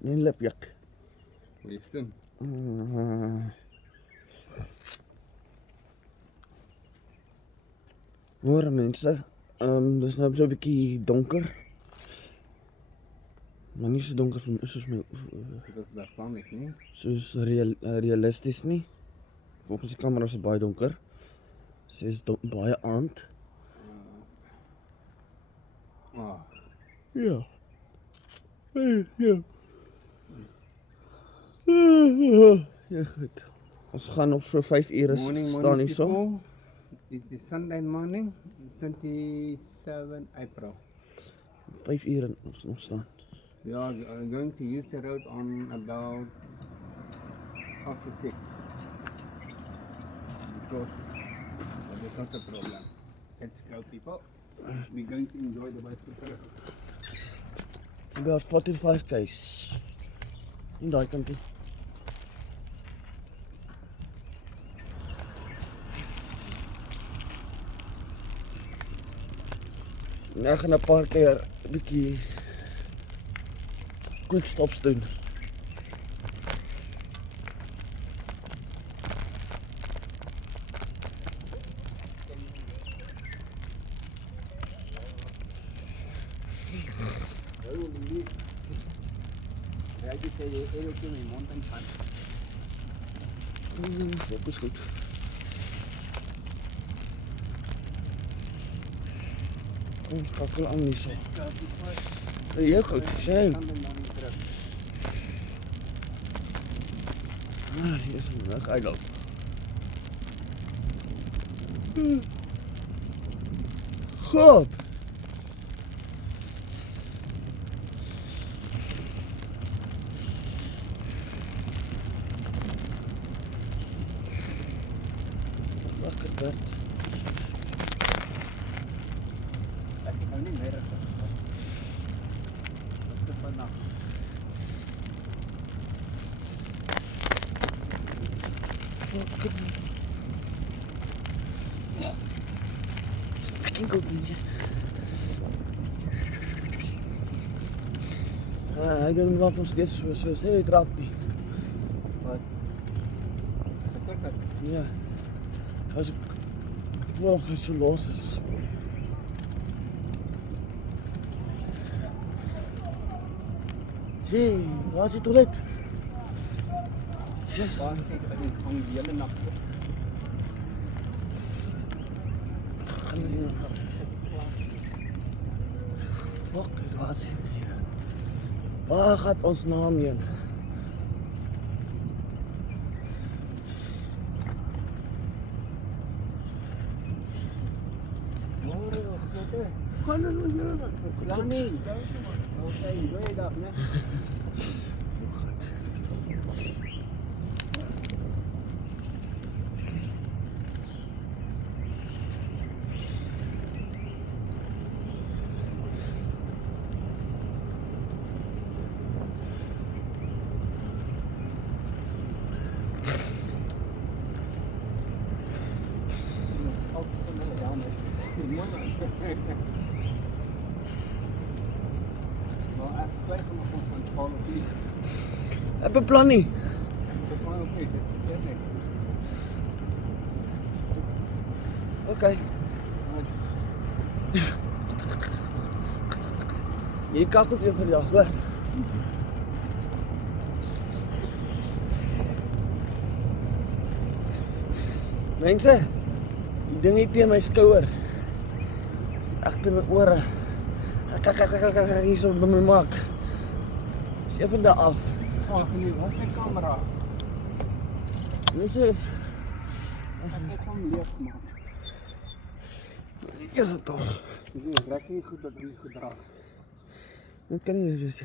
Nie lipjak. Liefsten. Hoor mense, dis nou so 'n bietjie donker. Maar nie so donker soos my Dit is daarvan ek nie. soos realisties nie. Volgens die kamera is dit baie donker. Sy is baie aand. Ja. Ja. Ja goed. Ons gaan nog so 5 ure staan hier so. It is Sunday morning, 27 April. 5 ure nog staan. Yeah, I'm going to use the road on about after 6. Because that is not a problem. Let's go, people. We're going to enjoy the bicycle. About 45 k's. In daai kantie. Ek gaan 'n paar keer 'n bietjie quick stops doen. Jy sê jy anything in mountain fun. Dit is goed. Ons skakel aan nie so. Ja, goed, sien. Hier is 'n weg uitloop. Goed. Lekker Bert. Ek kan nie meer reg. Wat is vandag? Fucking goed mense. Ek dink wat ons steeds so sê jy trap nie. Wat? Ja. As ek voel of hy so los is. Jee, waar is die toilet? Dis waar ek hang die hele nag. Fuck, dit was hier. Waar gaat ons naam heen? Gaan nou hier. Ja nee, okay, doei dag, né? Heb een plan niet. Oké. Je kakelt weer voor jou, hoor. Mensen, die ding hier teen my skouer. Agter my ore. Kak hier so by my maak. Is even daar af. Ag nee, wat is die kamera? Dis is. Ek het hom leeg gemaak. Ja, toch. Dis reg nie goed dat jy gedra. Dit kan nie wees.